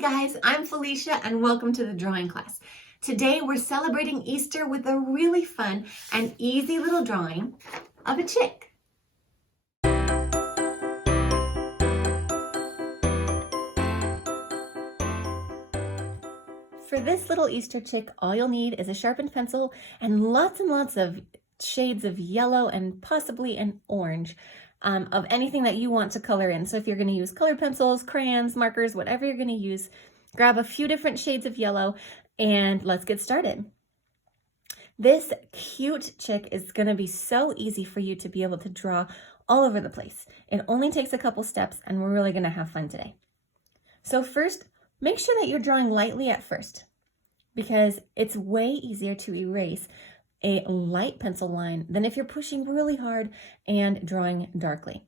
Hey guys, I'm Felicia and welcome to the drawing class. Today we're celebrating Easter with a really fun and easy little drawing of a chick. For this little Easter chick, all you'll need is a sharpened pencil and lots of shades of yellow and possibly an orange of anything that you want to color in. So if you're going to use colored pencils, crayons, markers, whatever you're going to use, grab a few different shades of yellow and let's get started. This cute chick is going to be so easy for you to be able to draw all over the place. It only takes a couple steps and we're really going to have fun today. So first, make sure that you're drawing lightly at first because it's way easier to erase a light pencil line than if you're pushing really hard and drawing darkly.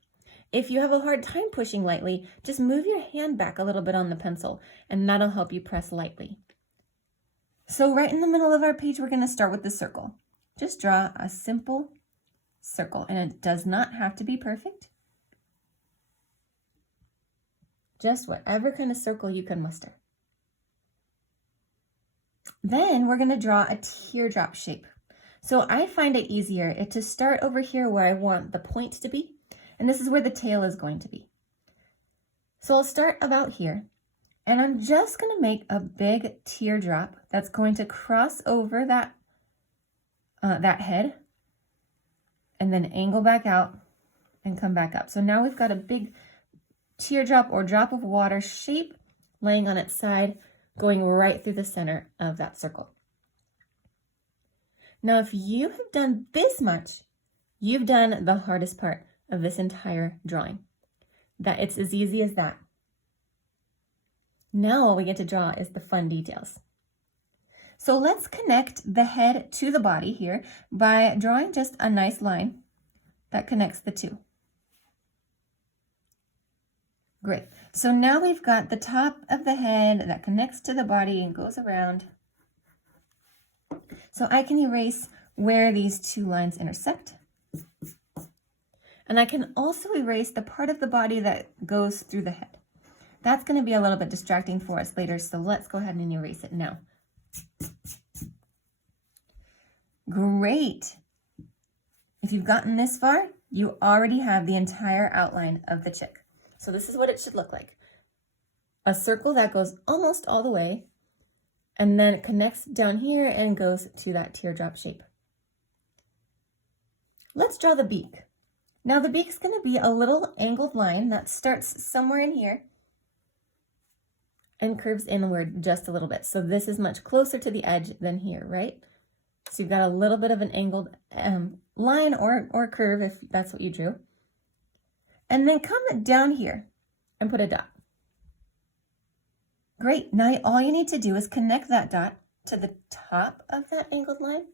If you have a hard time pushing lightly, just move your hand back a little bit on the pencil and that'll help you press lightly. So right in the middle of our page, we're going to start with the circle. Just draw a simple circle and it does not have to be perfect. Just whatever kind of circle you can muster. Then we're going to draw a teardrop shape. So I find it easier to start over here where I want the point to be, and this is where the tail is going to be. So I'll start about here, and I'm just going to make a big teardrop that's going to cross over that head, and then angle back out and come back up. So now we've got a big teardrop or drop of water shape laying on its side, going right through the center of that circle. Now, if you have done this much, you've done the hardest part of this entire drawing. That it's as easy as that. Now all we get to draw is the fun details. So let's connect the head to the body here by drawing just a nice line that connects the two. Great. So now we've got the top of the head that connects to the body and goes around. So I can erase where these two lines intersect. And I can also erase the part of the body that goes through the head. That's going to be a little bit distracting for us later, so let's go ahead and erase it now. Great. If you've gotten this far, you already have the entire outline of the chick. So this is what it should look like. A circle that goes almost all the way, and then it connects down here and goes to that teardrop shape. Let's draw the beak. Now the beak is going to be a little angled line that starts somewhere in here and curves inward just a little bit. So this is much closer to the edge than here, right? So you've got a little bit of an angled line or curve if that's what you drew. And then come down here and put a dot. Great, now all you need to do is connect that dot to the top of that angled line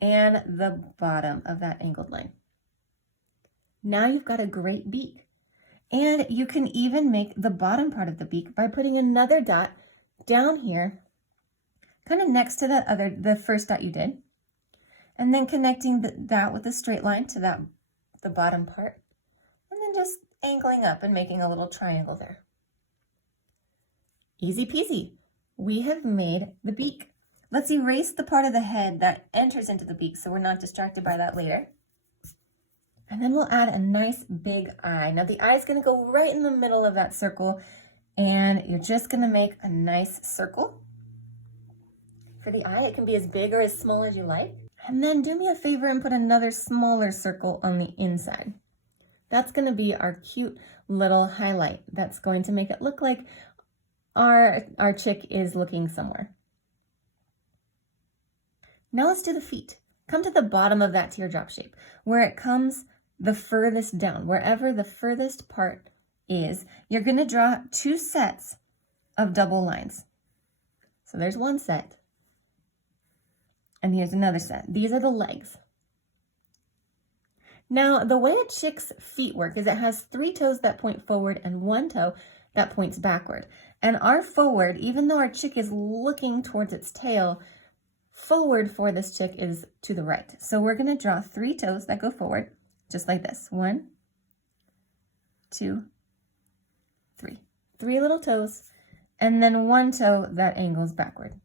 and the bottom of that angled line. Now you've got a great beak. And you can even make the bottom part of the beak by putting another dot down here, kind of next to the first dot you did, and then connecting that with a straight line to the bottom part, and then just angling up and making a little triangle there. Easy peasy. We have made the beak. Let's erase the part of the head that enters into the beak so we're not distracted by that later. And then we'll add a nice big eye. Now the eye is going to go right in the middle of that circle, and you're just going to make a nice circle. For the eye, it can be as big or as small as you like. And then do me a favor and put another smaller circle on the inside. That's going to be our cute little highlight. That's going to make it look like our chick is looking somewhere. Now let's do the feet. Come to the bottom of that teardrop shape where it comes the furthest down. Wherever the furthest part is, you're going to draw two sets of double lines. So there's one set, and here's another set. These are the legs. Now, the way a chick's feet work is it has 3 toes that point forward and 1 toe that points backward. And our forward, even though our chick is looking towards its tail, forward for this chick is to the right. So we're going to draw 3 toes that go forward, just like this. 1, 2, 3. 3 little toes and then one toe that angles backward.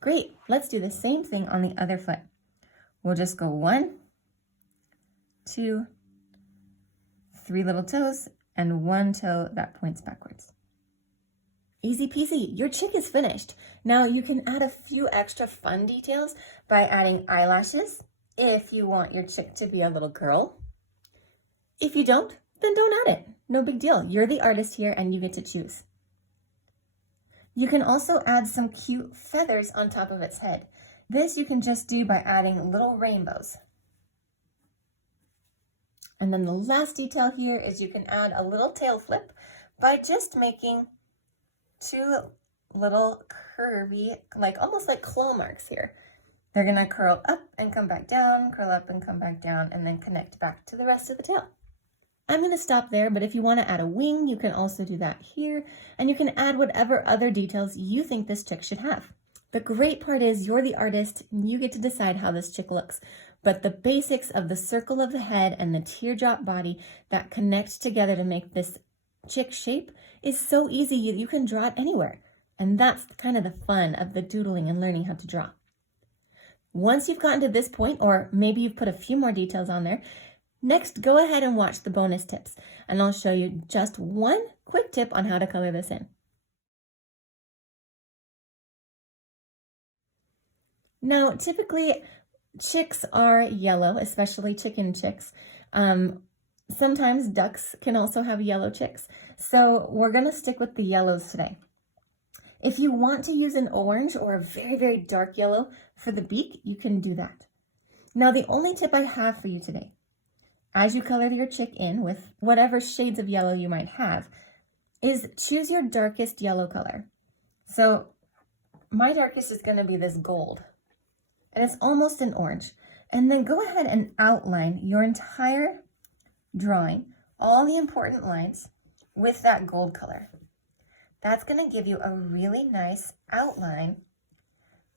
Great, let's do the same thing on the other foot. We'll just go 1, 2, 3 little toes, and one toe that points backwards. Easy peasy, your chick is finished. Now you can add a few extra fun details by adding eyelashes if you want your chick to be a little girl. If you don't, then don't add it. No big deal. You're the artist here and you get to choose. You can also add some cute feathers on top of its head. This you can just do by adding little rainbows. And then the last detail here is you can add a little tail flip by just making 2 little curvy, almost like claw marks here. They're gonna curl up and come back down, curl up and come back down, and then connect back to the rest of the tail. I'm gonna stop there, but if you wanna add a wing, you can also do that here, and you can add whatever other details you think this chick should have. The great part is you're the artist, and you get to decide how this chick looks, but the basics of the circle of the head and the teardrop body that connect together to make this chick shape is so easy, you can draw it anywhere. And that's kind of the fun of the doodling and learning how to draw. Once you've gotten to this point, or maybe you've put a few more details on there, next go ahead and watch the bonus tips, and I'll show you just one quick tip on how to color this in. Now, typically chicks are yellow, especially chicken chicks. Sometimes ducks can also have yellow chicks. So we're gonna stick with the yellows today. If you want to use an orange or a very, very dark yellow for the beak, you can do that. Now, the only tip I have for you today, as you color your chick in with whatever shades of yellow you might have, is choose your darkest yellow color. So my darkest is gonna be this gold, and it's almost an orange. And then go ahead and outline your entire drawing, all the important lines, with that gold color. That's going to give you a really nice outline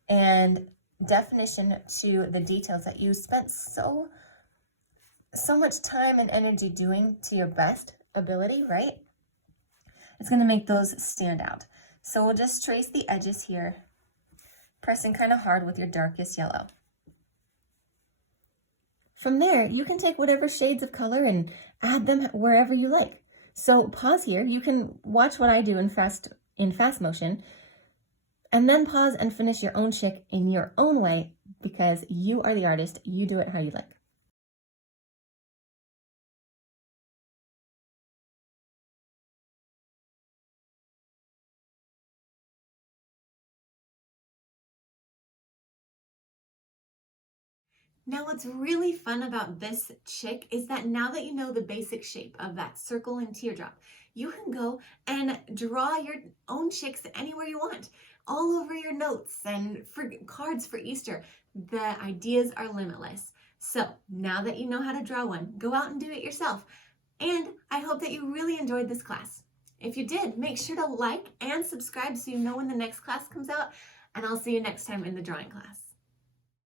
and definition to the details that you spent so much time and energy doing to your best ability, right? It's going to make those stand out. So we'll just trace the edges here, pressing kind of hard with your darkest yellow. From there, you can take whatever shades of color and add them wherever you like. So pause here. You can watch what I do in fast motion, and then pause and finish your own chick in your own way, because you are the artist. You do it how you like. Now, what's really fun about this chick is that now that you know the basic shape of that circle and teardrop, you can go and draw your own chicks anywhere you want, all over your notes and for cards for Easter. The ideas are limitless. So now that you know how to draw one, go out and do it yourself. And I hope that you really enjoyed this class. If you did, make sure to like and subscribe so you know when the next class comes out, and I'll see you next time in the drawing class.